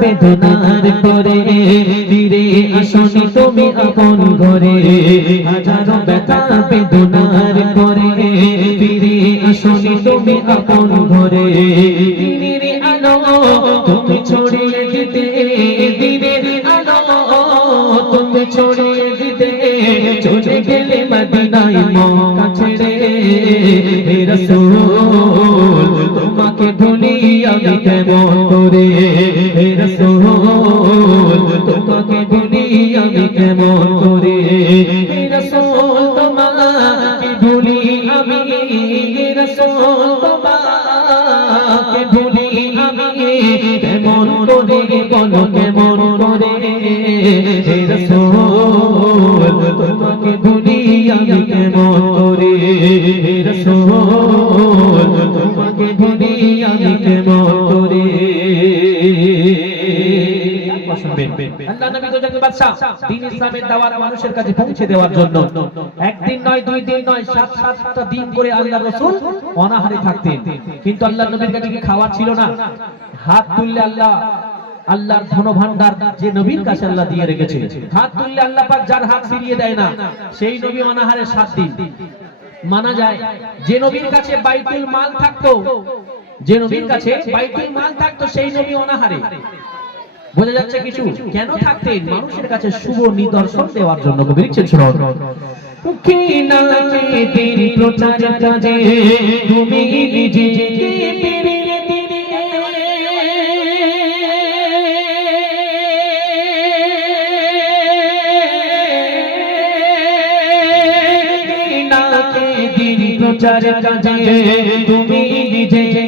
বেদনার করে ফিরে আসনি তুমি আপন ঘরে। হাজারো ব্যথা বেদনার করে ফিরে আসনি তুমি আপন ঘরে। দিনের আলো তুমি ছড়িয়ে দিতে দিনের আলো তুমি ছড়িয়ে দিতে। চলে গেলে মদিনায় মক্কা ছেড়ে রাসূল। আমি কেমন করে রাসূল, তোমাকে ভুলি আমি কেমন করে রাসূল, তোমাকে ভুলি আমি রাসূল, তোমাকে ভুলি আমি কেমন করে বলো কেমন করে রাসূল কিন্তু আল্লাহ নবীর কাছে কি খাওয়ার ছিল না? হাত তুললে আল্লাহ, আল্লাহর ধন ভান্ডার যে নবীর কাছে আল্লাহ দিয়ে রেখেছে। হাত তুললে আল্লাহ পাক যার হাত ফিরিয়ে দেয় না, সেই নবী অনাহারে সাত দিন। মানা যায়, যে নবীর কাছে বাইতুল মাল থাকতো, যে নবীর কাছে বাইতুল মাল থাকতো, সেই নবী অনাহারে। বোঝা যাচ্ছে কিছু? কেন থাকতেন? মানুষের কাছে শুভ নিদর্শন দেওয়ার জন্য কবি লিখছেন, শুনুন। মুখে প্রচার কাজে, তুমি নিজেকে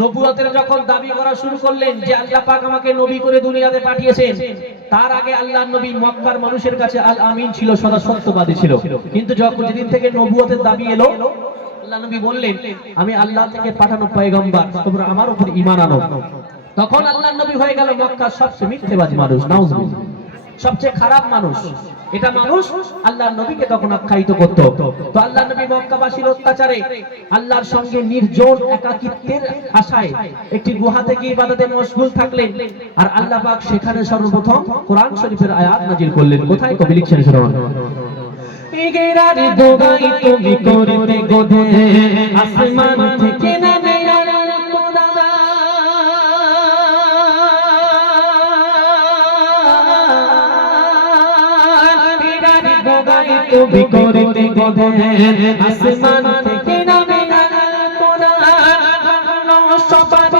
নবুয়তের যখন দাবি করা শুরু করলেন যে আল্লাহ পাক আমাকে নবী করে দুনিয়াতে পাঠিয়েছেন, তার আগে আল্লাহ নবী মক্কার মানুষের কাছে আল আমিন ছিল, সদা সত্যবাদী ছিল। কিন্তু যখন যেদিন থেকে নবুয়তের দাবি এলো, আল্লাহ নবী বললেন, আমি আল্লাহ থেকে পাঠানো পয়গম্বর, তোমরা আমার উপর ঈমান আনো। তখন আল্লাহ নবী হয়ে গেল মক্কার সবচেয়ে মিথ্যেবাদী মানুষ, নাউজুবিল্লাহ। সবচেয়ে খারাপ মানুষ। এটা মানুষ আল্লাহর নবীকে তখন আখ্যায়িত করত। তো আল্লাহ নবী মক্কাবাসীর অত্যাচারে আল্লাহর সঙ্গে নির্জন একাকিত্বের আশায় একটি গুহাতে গিয়ে ইবাদতে মশগুল থাকলেন আর আল্লাহ পাক সেখানে সর্বপ্রথম কোরআন শরীফের আয়াত নাজিল করলেন। কোথায় কবি লিখছেন শুনুন তুমি করতে গোধে, আসমান থেকে তুমি করতে গোধে আসমান থেকে নামে সবার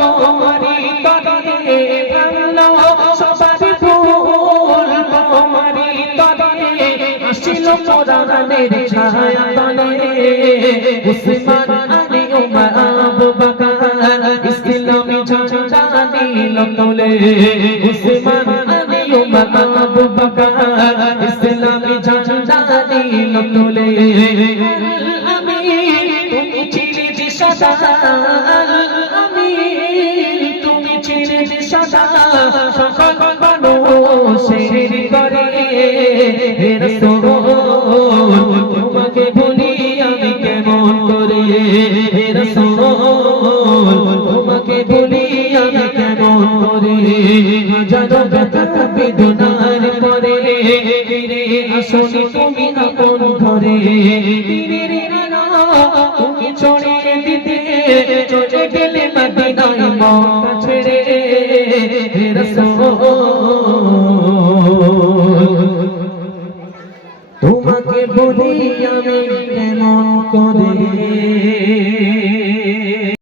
তোমারি তরে ভালো সবার ফুল তোমারি তরে আসিল কোরআনের ছায়া তলে উসমান আলী ওমর আবু বকর ইসলামী ঝান্ডা নীল তোলে উসমান সদা। আমি তুমি চিনি সদা। সকল মানুষের করে হে রাসূল, তোমাকে ভুলি আমি কেমন করে? হে রাসূল, তোমাকে ভুলি আমি কেমন করে? হাজারো ব্যথা বেদনার পরে ফিরে তুমি আপন ঘরে। বলি আমি কেমন করে?